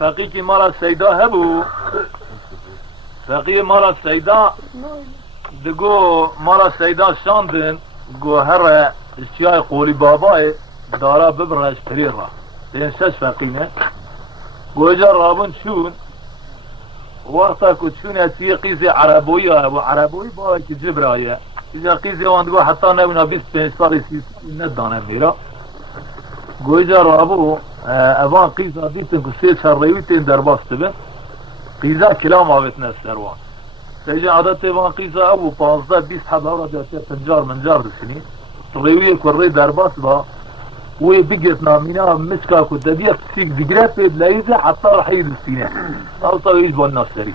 فقيه مالا سيدا هبو فقيه مالا سيدا دقو مالا سيدا شاندن قو هره اشياء قولي باباي دارا ببرش فريرا لين شش فقينه قو اجا رابن شون وقتا كنت شون هاتي قيزي عربوية ابو عربوي باوي كجبرايا اجا قيزي وان دقو حتى نبنا 25 صار ندانا ميرا قو اجا رابو اوان قيزا ديتن كو سيد شريويتين درباست بن قيزا كلام عابتنا السروان سيجا عادت اوان قيزا ابو 15-20 حبه ورا جاتي تنجار منجار دسنين ريوية كوري درباست با وي بقيت نامينا مسكا كو دبيا تسيق دقرات بيد لايزة حتى رح يدسينه الطا يجبو الناس سري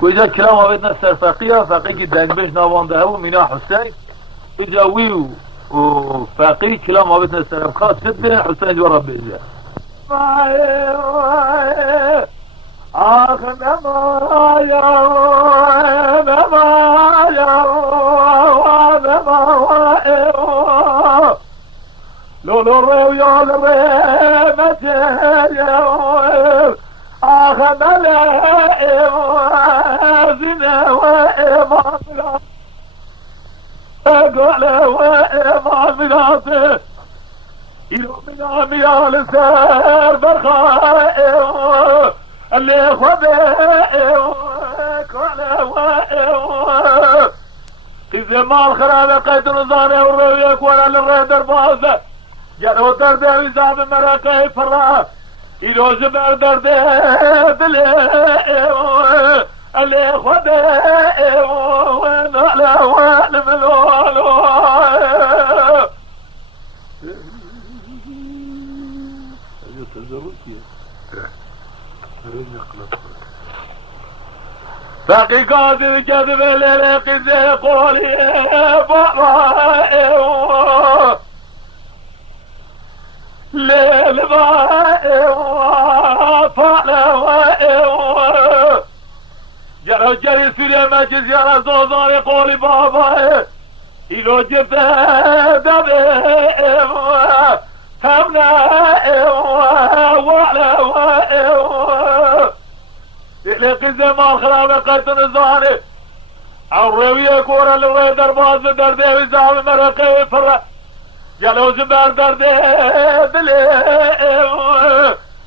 كو اجا كلام عابتنا السر فقيه فقيه دنبش ناوان دهو مينا حسين اجا ويو وفقيه كلام عابتنا السر بخات شد حسين جوا ربي اجا آخ نمايا لو الريو يا الريو متيا آخ ملايا زنا وإيمان قال وإيمان بلاته يلو من عميال سير برخائي اللي خذي كل إذا ما الخرابة قيد نظامي والرويك ولا للري دربازة جلو دردي وزاب مراقي فرا يلو زبر دردي دلي اللي خذي ونعلى وعلم الوالو باقي قادر كذب للقي زي قولي بابا ليل فعلا جرى جري سوريا ماجز يرى زوزاني قولي بابا إلو جبت دبي همنا وعلا لقي زمان خرابة قيت نزاني عروية كورا لوي درباز دردي وزاب مرقي فرا جلو زبار دردي دلي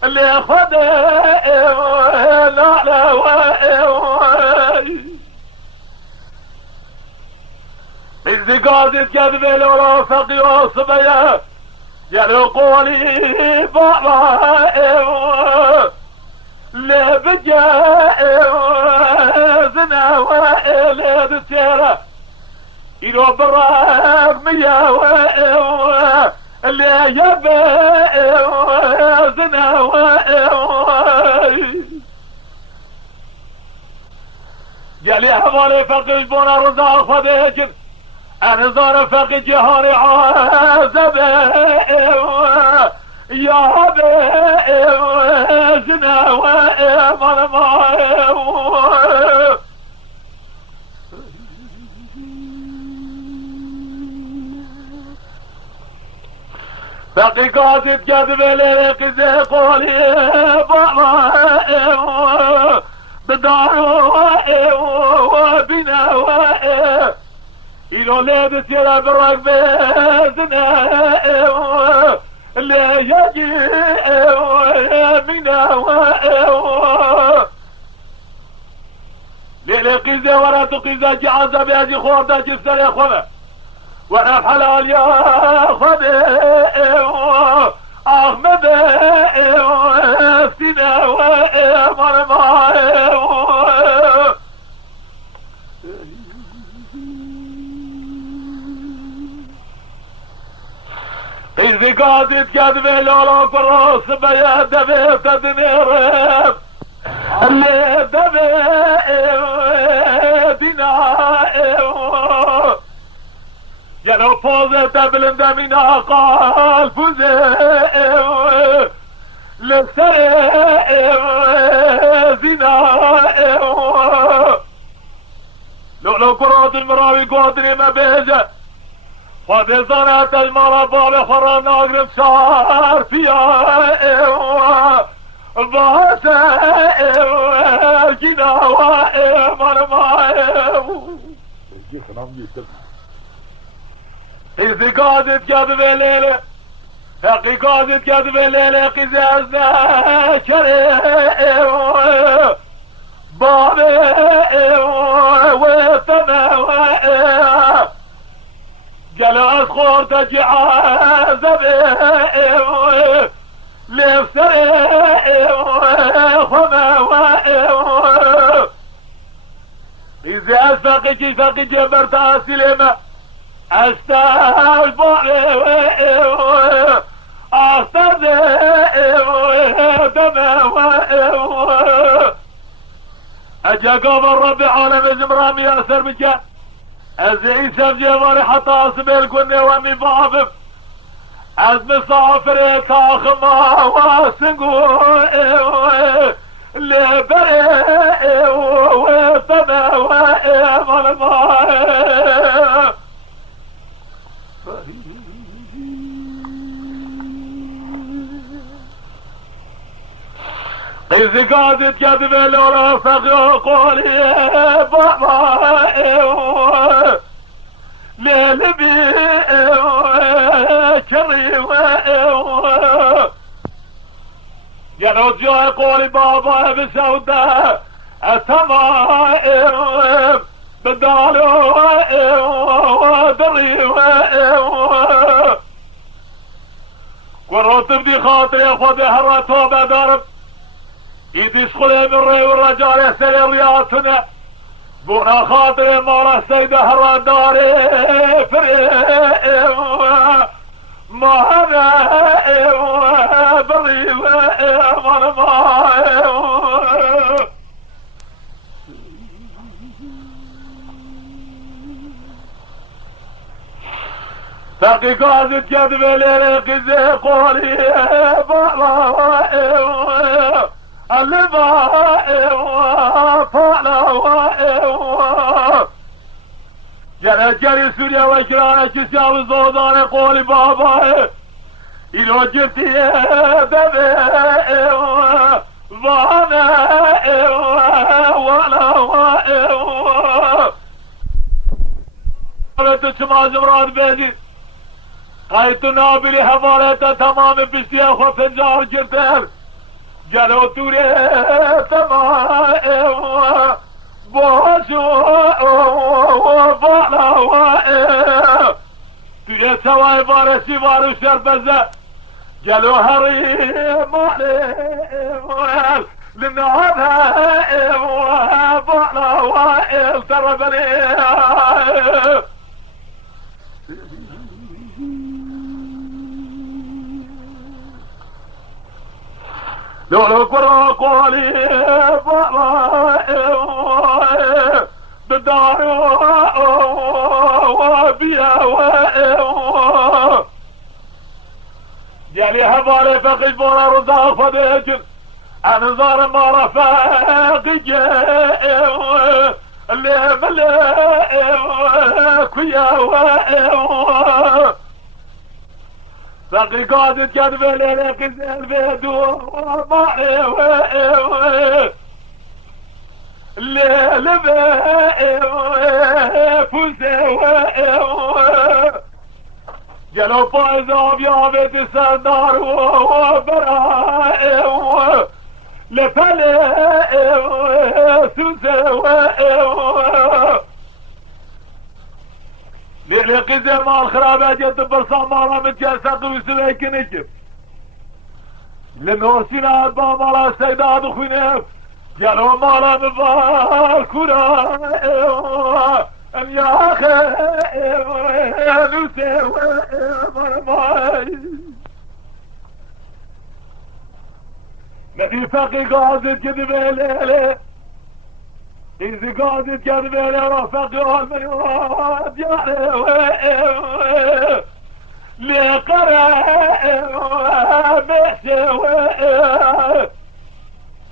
اللي خدي لا لا إذا قادت كذبي لولا فقي وصبيا جلو قولي بابا ليه بجاء زنا وإلي دسيرة يلو براق ميا اللي يبي زنا جالي حوالي فقي جبونا رزاق فديجن انا زار فقي جهاني عازبه يا هبي زنا وإيمان معي باقي قادت كذب ليلك زي قولي بابا بدار وبنا يلو ليدت يلا بالرقب زنا اللي يجي منا ليلة قيزة ورا تقيزة جعازة بيجي خوضة جسر يا خوضة ورا الحلال يا خوضة أحمد سينا وإيمان معي إذا قادت كذبي لولا فراس بيا دبي تدنيرب اللي دبي دينائي جلو فوزي تبلن دمينا قال فوزي لسري زينائي لولا قرات المراوي قادري ما بيجا خذ صنعت المرة بابي خرا ناقرم شعر فيها باسه جناوه مرمائه إذ قادت كذب الليلة حقي قادت كذب الليلة قزازنا كريم بابي وثماوة جلس خورتك عازبي لفسري خماوة إذا أسفقك فقي جبرت سلمة أستغفر دماء أجا قبر ربي عالم زمرام ياسر بك أزعي سفجي ورحة طاسم الكن ومي بابب از مسافر تاخما واسنقو لبري وثما وظلما إذ قادت كذب لولا فقر قولي بابا للبي كريم جنوت جاي قولي بابا بسودة التمائم بدالو ودريم قررت بدي خاطري خذي هرته بدرب يدي شغله من ري والرجال يسري رياضتنا بونا خاطري مالا السيدة هرا داري فريم ما هذا بريم مرمائم فقي قادت كذب ليلة قزي قولي بابا اللبائم فالوائم جرى جري سوريا وشرانا كسياوي زودان قولي بابا إلو جبتي دبائم ظانائم ولوائم قلت شما زمران بيدي قايت نابلي حفالته تمام بشتيخ وفنجار جرتر قالوا توري تمائم بوشو وبالوائم توري سواي بارشي بارو شربزة قالوا هريم عليم للنهائم وبالوائم تربني لولو قرا قولي بابا بدايو وبيا جالي هبالي فقي بورا رزاق فديجن انظار ما رفاقي اللي مليء كويا فقي قادت كذب ليلة قزل بيدو ومعي الليل فوزي جلو فايز ابيابت السردار وبرائي لفلي سوزي ليلة قزل مع الخرابات يتبر صمارا متجسق ويسليك نجف لنوسينا با مالا السيدات وخوينيف جلو مالا مباركونا ام يا اخي نسي مرماي ندي فقي قاعدت كذب الليلة إذا قاعدت كذب الليلة رفقي الميوات يعني لقرأ مشي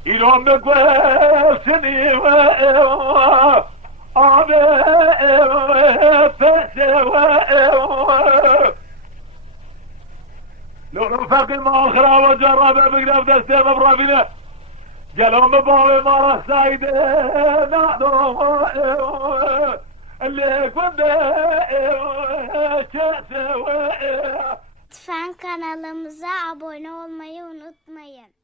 إلهم بقوي سني فشي لو فقي مع الخرا وجرب بقرب دستي ببرابينه قالوا مباوي مرة سايدة نادو اللي كنت Lütfen kanalımıza abone olmayı unutmayın.